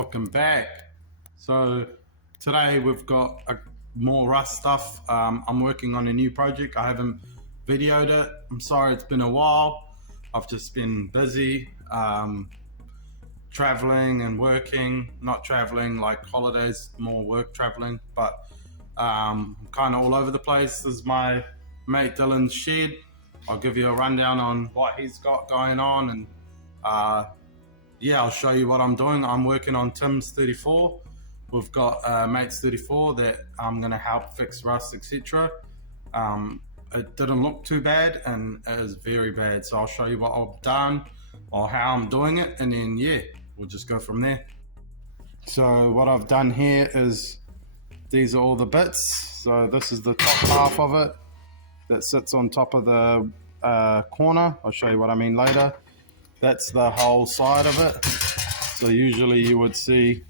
Welcome back. So today we've got more Rust stuff. I'm working on a new project. I haven't videoed it. I'm sorry it's been a while. I've just been busy traveling and working. Not traveling like holidays, more work traveling, but kind of all over the place. This is my mate Dylan's shed. I'll give you a rundown on what he's got going on, and yeah, I'll show you what I'm doing. I'm working on Tim's 34. We've got Mate's 34 that I'm going to help fix rust, etc. It didn't look too bad, and it is very bad. So I'll show you what I've done or how I'm doing it, and then yeah, we'll just go from there. So what I've done here is these are all the bits. So this is the top half of it that sits on top of the corner. I'll show you what I mean later. That's the whole side of it. So usually you would see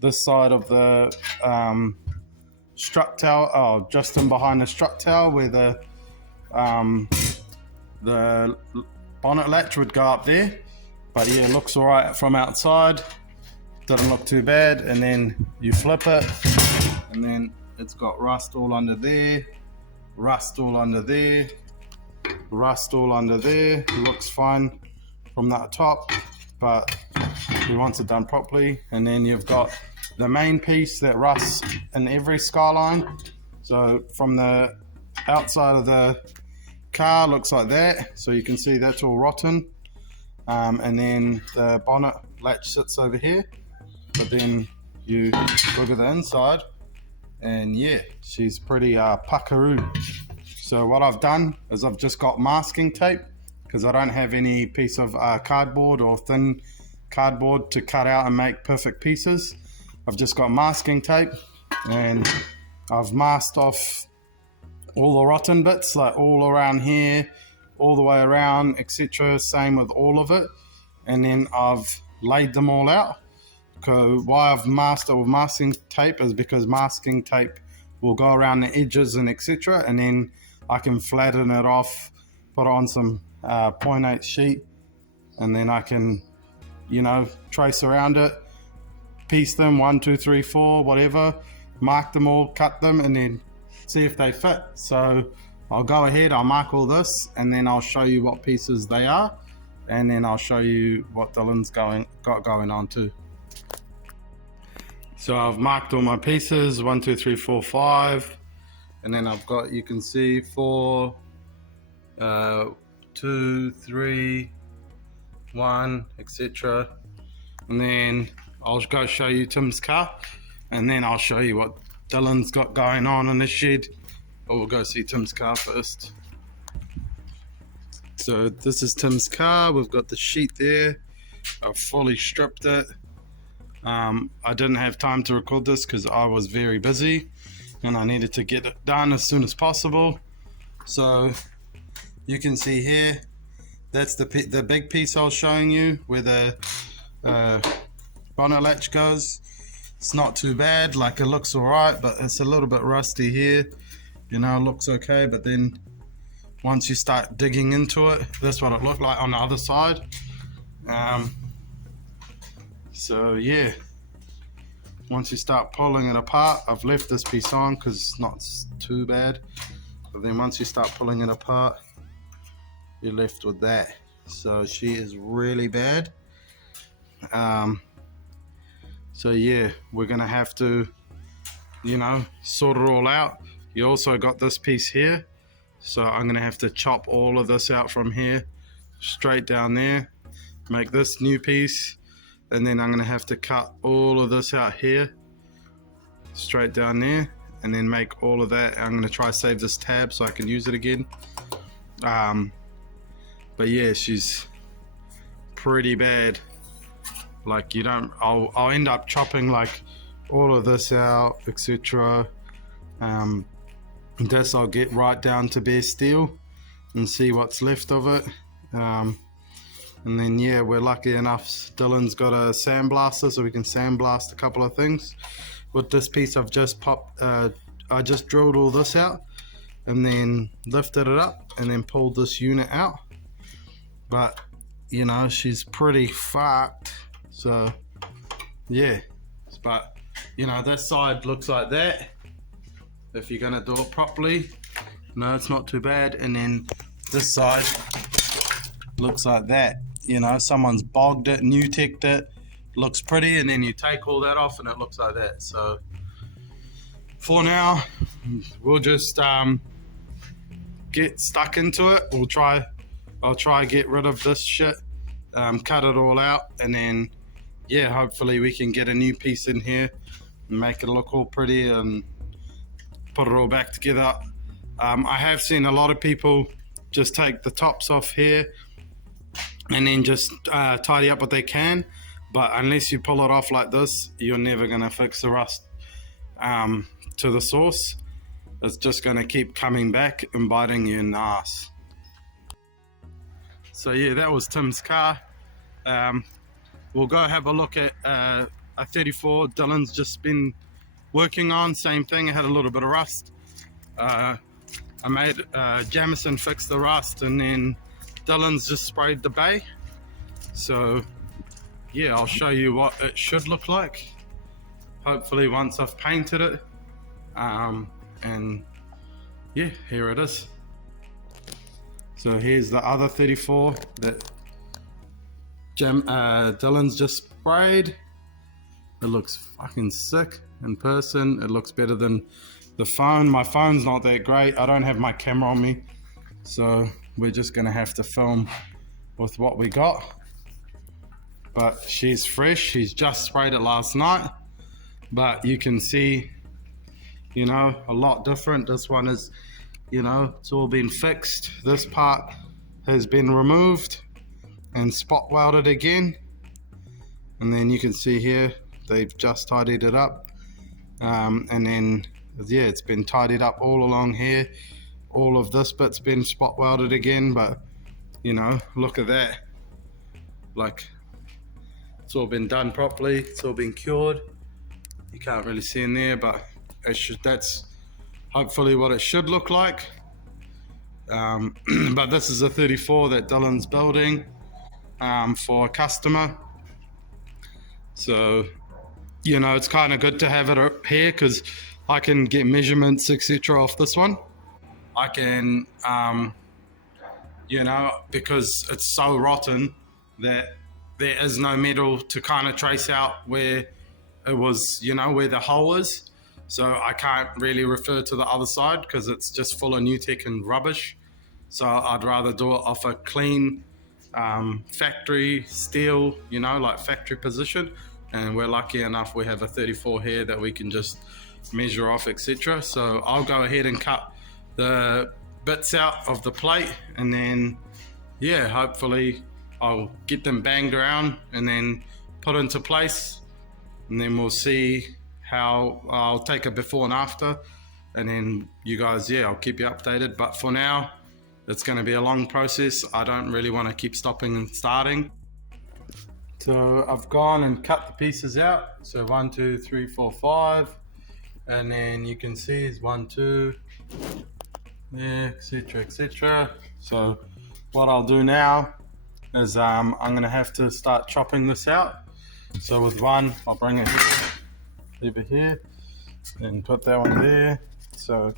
this side of the strut tower, just in behind the strut tower where the bonnet latch would go up there. But yeah, it looks all right from outside. Doesn't look too bad. And then you flip it, and then it's got rust all under there, rust all under there, rust all under there. It looks fine from that top, but we want it done properly. And then you've got the main piece that rusts in every Skyline. So from the outside of the car, looks like that. So you can see that's all rotten. And then the bonnet latch sits over here. But then you look at the inside, and yeah, she's pretty puckaroo. So what I've done is I've just got masking tape, because I don't have any piece of cardboard or thin cardboard to cut out and make perfect pieces. I've just got masking tape, and I've masked off all the rotten bits, like all around here, all the way around, etc. Same with all of it. And then I've laid them all out. Why I've masked it with masking tape is because masking tape will go around the edges and etc. And then I can flatten it off, put on some 0.8 sheet, and then I can, trace around it, piece them 1, 2, 3, 4, whatever, mark them all, cut them, and then see if they fit. So I'll go ahead, I'll mark all this, and then I'll show you what pieces they are, and then I'll show you what Dylan's got going on too. So I've marked all my pieces, 1, 2, 3, 4, 5, and then I've got, you can see 4, 2, 3, 1, etc. And then I'll go show you Tim's car, and then I'll show you what Dylan's got going on in the shed. But we'll go see Tim's car first. So this is Tim's car. We've got the sheet there. I've fully stripped it. I didn't have time to record this because I was very busy and I needed to get it done as soon as possible. So you can see here, that's the big piece I was showing you where the bonnet latch goes. It's not too bad, like it looks alright, but it's a little bit rusty here. It looks okay, but then once you start digging into it, that's what it looked like on the other side. So yeah, once you start pulling it apart, I've left this piece on because it's not too bad, but then once you start pulling it apart, you're left with that. So she is really bad. So yeah, we're gonna have to, sort it all out. You also got this piece here, so I'm gonna have to chop all of this out from here straight down there, make this new piece, and then I'm gonna have to cut all of this out here straight down there, and then make all of that. I'm gonna try save this tab so I can use it again. But yeah, she's pretty bad. Like I'll end up chopping like all of this out, etc. This I'll get right down to bare steel and see what's left of it. And then yeah, we're lucky enough, Dylan's got a sandblaster, so we can sandblast a couple of things. With this piece I've just I just drilled all this out and then lifted it up and then pulled this unit out. But she's pretty fucked, so yeah, but you know, this side looks like that if you're gonna do it properly. No, it's not too bad. And then this side looks like that. You know, someone's bogged it, new teched it, looks pretty, and then you take all that off and it looks like that. So for now, we'll just get stuck into it. I'll try get rid of this shit, cut it all out, and then yeah, hopefully we can get a new piece in here and make it look all pretty and put it all back together. I have seen a lot of people just take the tops off here and then just tidy up what they can, but unless you pull it off like this, you're never going to fix the rust to the source. It's just going to keep coming back and biting you in the ass. So yeah, that was Tim's car. We'll go have a look at a 34 Dylan's just been working on. Same thing, it had a little bit of rust. I made Jamison fix the rust, and then Dylan's just sprayed the bay. So yeah, I'll show you what it should look like, hopefully once I've painted it. And yeah, here it is. So here's the other 34 that Dylan's just sprayed. It looks fucking sick in person. It looks better than the phone. My phone's not that great. I don't have my camera on me, so we're just gonna have to film with what we got. But she's fresh. She's just sprayed it last night, but you can see, you know, a lot different. This one is, you know, it's all been fixed. This part has been removed and spot welded again, and then you can see here they've just tidied it up, and then yeah, it's been tidied up all along here. All of this bit's been spot welded again, but you know, look at that, like it's all been done properly. It's all been cured. You can't really see in there, but that's hopefully what it should look like. But this is a 34 that Dylan's building for a customer. So, you know, it's kind of good to have it up here because I can get measurements, etc. off this one. I can, you know, because it's so rotten that there is no metal to kind of trace out where it was, you know, where the hole is. So I can't really refer to the other side because it's just full of new tech and rubbish. So I'd rather do it off a clean factory steel, you know, like factory position. And we're lucky enough we have a 34 here that we can just measure off, etc. So I'll go ahead and cut the bits out of the plate, and then yeah, hopefully I'll get them banged around and then put into place, and then we'll see how I'll take a before and after, and then you guys, yeah, I'll keep you updated. But for now, it's going to be a long process. I don't really want to keep stopping and starting. So I've gone and cut the pieces out. So 1, 2, 3, 4, 5, and then you can see it's 1, 2, yeah, etc, etc. So what I'll do now is I'm going to have to start chopping this out. So with one, I'll bring it here, leave it here, and put that one there. So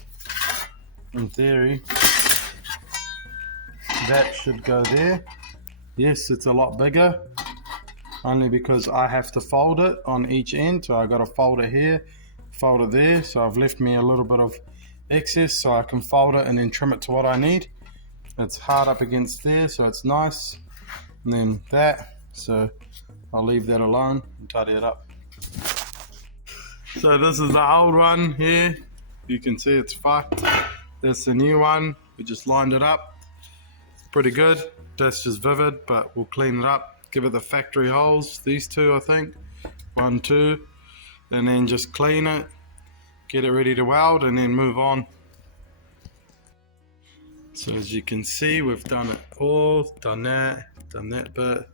in theory, that should go there. Yes, it's a lot bigger, only because I have to fold it on each end. So I got to fold it here, fold it there. So I've left me a little bit of excess so I can fold it and then trim it to what I need. It's hard up against there, so it's nice. And then that, so I'll leave that alone and tidy it up. So this is the old one here. You can see it's fucked. That's the new one. We just lined it up. Pretty good. That's just vivid, but we'll clean it up. Give it the factory holes. These two, I think. 1, 2. And then just clean it. Get it ready to weld and then move on. So as you can see, we've done it all. Done that bit.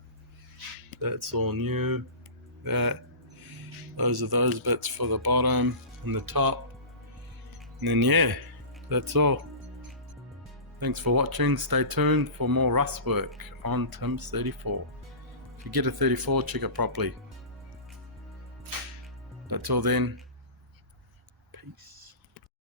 That's all new. Those are those bits for the bottom and the top. And then yeah, that's all. Thanks for watching. Stay tuned for more rust work on Tim's 34. If you get a 34, check it properly. Until then, peace.